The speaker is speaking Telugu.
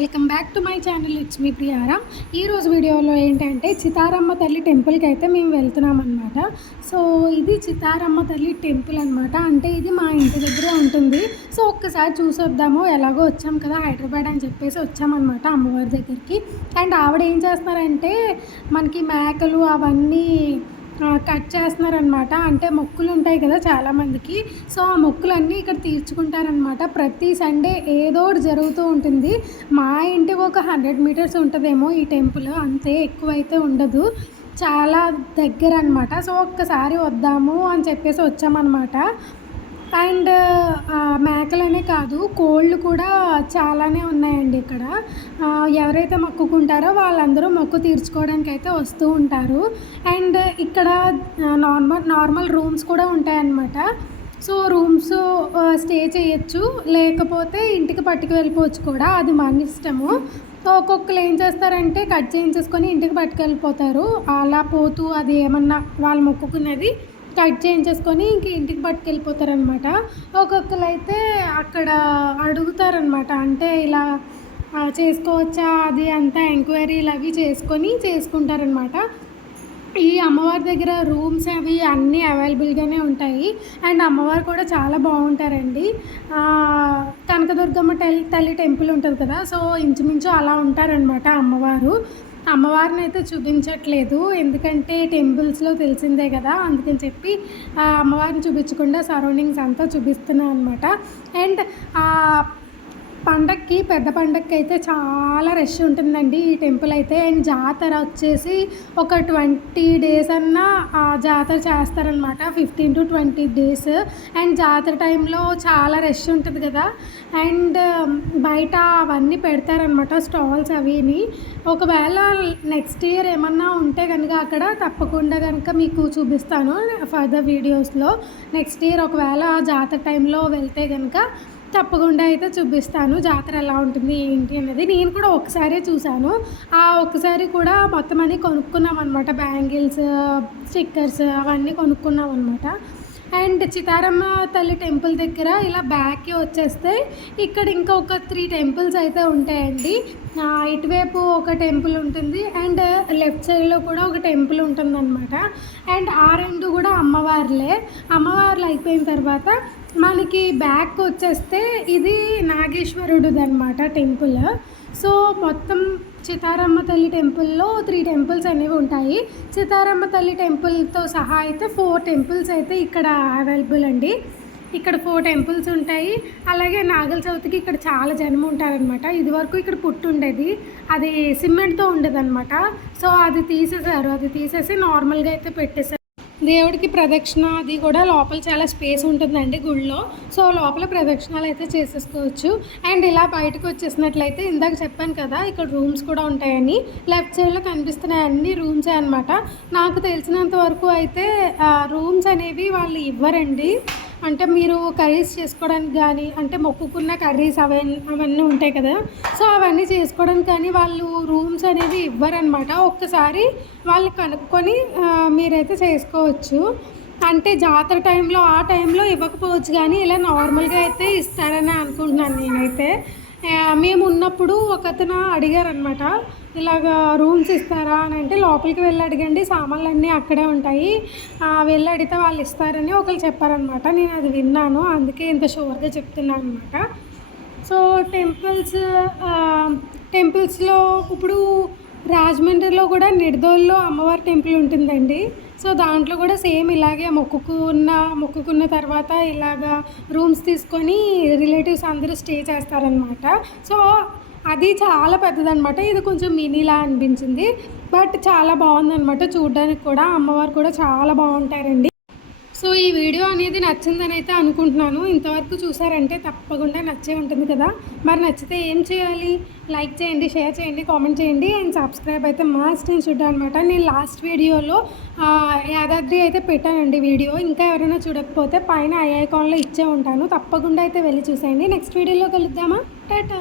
Welcome back to my it's me ప్రియారా. ఈరోజు వీడియోలో ఏంటంటే చితారమ్మ తల్లి టెంపుల్కి అయితే మేము వెళ్తున్నాం అనమాట సో ఇది చితారమ్మ తల్లి టెంపుల్ అనమాట అంటే ఇది మా ఇంటి దగ్గర ఉంటుంది. సో ఒక్కసారి చూసొద్దాము. ఎలాగో వచ్చాం కదా హైదరాబాద్ అని చెప్పేసి వచ్చామన్నమాట అమ్మవారి దగ్గరికి. అండ్ ఆవిడ ఏం చేస్తున్నారంటే మనకి మేకలు అవన్నీ కట్ చేస్తున్నారనమాట అంటే మొక్కులు ఉంటాయి కదా చాలామందికి సో ఆ మొక్కులన్నీ ఇక్కడ తీర్చుకుంటారనమాట ప్రతి సండే ఏదో ఒకటి జరుగుతూ ఉంటుంది. మా ఇంటికి ఒక హండ్రెడ్ మీటర్స్ ఉంటుందేమో ఈ టెంపుల్. అంతే ఎక్కువైతే ఉండదు. చాలా దగ్గర అనమాట సో ఒక్కసారి వద్దాము అని చెప్పేసి వచ్చామన్నమాట. అండ్ మేకలనే కాదు కోళ్ళు కూడా చాలానే ఉన్నాయండి ఇక్కడ. ఎవరైతే మొక్కుకుంటారో వాళ్ళందరూ మొక్కు తీర్చుకోవడానికి అయితే వస్తూ ఉంటారు. అండ్ ఇక్కడ నార్మల్ నార్మల్ రూమ్స్ కూడా ఉంటాయన్నమాట. సో రూమ్స్ స్టే చేయొచ్చు. లేకపోతే ఇంటికి పట్టుకు వెళ్ళిపోవచ్చు కూడా. అది మన ఇష్టము. సో ఒక్కొక్కరు ఏం చేస్తారంటే కట్ చేయించేసుకొని ఇంటికి పట్టుకెళ్ళిపోతారు. అలా పోతూ అది ఏమన్నా వాళ్ళు మొక్కుకున్నది కట్ చేయించేసుకొని ఇంక ఇంటికి పట్టుకెళ్ళిపోతారనమాట. ఒక్కొక్కరు అయితే అక్కడ అడుగుతారనమాట. అంటే ఇలా చేసుకోవచ్చా అది అంతా ఎంక్వైరీలు అవి చేసుకొని చేసుకుంటారనమాట. ఈ అమ్మవారి దగ్గర రూమ్స్ అవి అన్నీ అవైలబుల్గానే ఉంటాయి. అండ్ అమ్మవారు కూడా చాలా బాగుంటారండి. కనకదుర్గమ్మ టెల్ తల్లి టెంపుల్ ఉంటుంది కదా సో ఇంచుమించు అలా ఉంటారనమాట అమ్మవారు. అమ్మవారిని అయితే చూపించట్లేదు. ఎందుకంటే టెంపుల్స్లో తెలిసిందే కదా అందుకని చెప్పి ఆ అమ్మవారిని చూపించకుండా సరౌండింగ్స్ అంతా చూపిస్తున్నాను అనమాట అండ్ పండక్కి పెద్ద పండక్కి అయితే చాలా రష్ ఉంటుందండి ఈ టెంపుల్ అయితే. అండ్ జాతర వచ్చేసి ఒక ట్వంటీ డేస్ అన్నా ఆ జాతర చేస్తారనమాట fifteen to twenty days. And జాతర టైంలో చాలా రష్ ఉంటుంది కదా. అండ్ బయట అవన్నీ పెడతారనమాట స్టాల్స్ అవిని. ఒకవేళ నెక్స్ట్ ఇయర్ ఏమన్నా ఉంటే కనుక అక్కడ తప్పకుండా కనుక మీకు చూపిస్తాను ఫర్దర్ వీడియోస్లో. నెక్స్ట్ ఇయర్ ఒకవేళ జాతర టైంలో వెళ్తే కనుక తప్పకుండా అయితే చూపిస్తాను. జాతర ఎలా ఉంటుంది ఏంటి అనేది నేను కూడా ఒకసారి చూశాను. ఆ ఒక్కసారి కూడా మొత్తం అన్నీ కొనుక్కున్నాం అనమాట బ్యాంగిల్స్ స్టిక్కర్స్ అవన్నీ కొనుక్కున్నాం అనమాట అండ్ చితారమ్మ తల్లి టెంపుల్ దగ్గర ఇలా బ్యాక్కి వచ్చేస్తే ఇక్కడ ఇంకా ఒక త్రీ టెంపుల్స్ అయితే ఉంటాయండి. ఇటువైపు ఒక టెంపుల్ ఉంటుంది అండ్ లెఫ్ట్ సైడ్లో కూడా ఒక టెంపుల్ ఉంటుందన్నమాట. అండ్ ఆ రెండు కూడా అమ్మవార్లే. అమ్మవార్లు అయిపోయిన తర్వాత మనకి బ్యాక్ వచ్చేస్తే ఇది నాగేశ్వరుడుది అనమాట టెంపుల్ సో మొత్తం చితారమ్మ తల్లి టెంపుల్లో త్రీ టెంపుల్స్ అనేవి ఉంటాయి. చితారమ్మ తల్లి టెంపుల్తో సహా అయితే ఫోర్ టెంపుల్స్ అయితే ఇక్కడ అవైలబుల్ అండి. ఇక్కడ ఫోర్ టెంపుల్స్ ఉంటాయి. అలాగే నాగల చవితికి ఇక్కడ చాలా జనం ఉంటారనమాట ఇదివరకు ఇక్కడ పుట్టు ఉండేది. అది సిమెంట్తో ఉండేదన్నమాట. సో అది తీసేశారు. అది తీసేసి నార్మల్గా అయితే పెట్టేశారు. దేవుడికి ప్రదక్షిణ అది కూడా లోపల చాలా స్పేస్ ఉంటుందండి గుళ్ళో. సో లోపల ప్రదక్షిణాలు అయితే చేసేసుకోవచ్చు. అండ్ ఇలా బయటకు వచ్చేసినట్లయితే ఇందాక చెప్పాను కదా ఇక్కడ రూమ్స్ కూడా ఉంటాయని. లెఫ్ట్ సైడ్లో కనిపిస్తున్నాయి అన్ని రూమ్సే అనమాట నాకు తెలిసినంత వరకు అయితే రూమ్స్ అనేవి వాళ్ళు ఇవ్వరండి. అంటే మీరు కర్రీస్ చేసుకోవడానికి కానీ అంటే మొక్కుకున్న కర్రీస్ అవన్నీ అవన్నీ ఉంటాయి కదా. సో అవన్నీ చేసుకోవడానికి కానీ వాళ్ళు రూమ్స్ అనేది ఇవ్వరనమాట ఒక్కసారి వాళ్ళు కనుక్కొని మీరైతే చేసుకోవచ్చు. అంటే జాతర టైంలో ఆ టైంలో ఇవ్వకపోవచ్చు కానీ ఇలా నార్మల్గా అయితే ఇస్తారని అనుకుంటున్నాను నేనైతే. మేము ఉన్నప్పుడు ఒకతను అడిగారనమాట ఇలాగ రూమ్స్ ఇస్తారా అని అంటే లోపలికి వెళ్ళి అడగండి సామాన్లు అన్నీ అక్కడే ఉంటాయి. వెళ్ళి అడిగితే వాళ్ళు ఇస్తారని ఒకరు చెప్పారనమాట నేను అది విన్నాను అందుకే ఇంత షూర్గా చెప్తున్నాను అనమాట సో టెంపుల్స్ టెంపుల్స్లో ఇప్పుడు రాజమండ్రిలో కూడా నిడదోల్లో అమ్మవారి టెంపుల్ ఉంటుందండి. సో దాంట్లో కూడా సేమ్ ఇలాగే మొక్కుకున్న మొక్కుకున్న తర్వాత ఇలాగా రూమ్స్ తీసుకొని రిలేటివ్స్ అందరూ స్టే చేస్తారనమాట సో అది చాలా పెద్దదనమాట ఇది కొంచెం మినీలా అనిపించింది. బట్ చాలా బాగుందనమాట చూడడానికి కూడా. అమ్మవారు కూడా చాలా బాగుంటారండి. సో ఈ వీడియో అనేది నచ్చిందని అయితే అనుకుంటున్నాను. ఇంతవరకు చూసారంటే తప్పకుండా నచ్చే ఉంటుంది కదా. మరి నచ్చితే ఏం చేయాలి? లైక్ చేయండి షేర్ చేయండి కామెంట్ చేయండి. అండ్ సబ్స్క్రైబ్ అయితే మాస్ట్ నేను చూడ్డా అనమాట నేను లాస్ట్ వీడియోలో యాదాద్రి అయితే పెట్టానండి వీడియో. ఇంకా ఎవరైనా చూడకపోతే పైన ఐ ఐకాన్లో ఇచ్చే ఉంటాను. తప్పకుండా అయితే వెళ్ళి చూసేయండి. నెక్స్ట్ వీడియోలో కలుద్దామా? టాటా!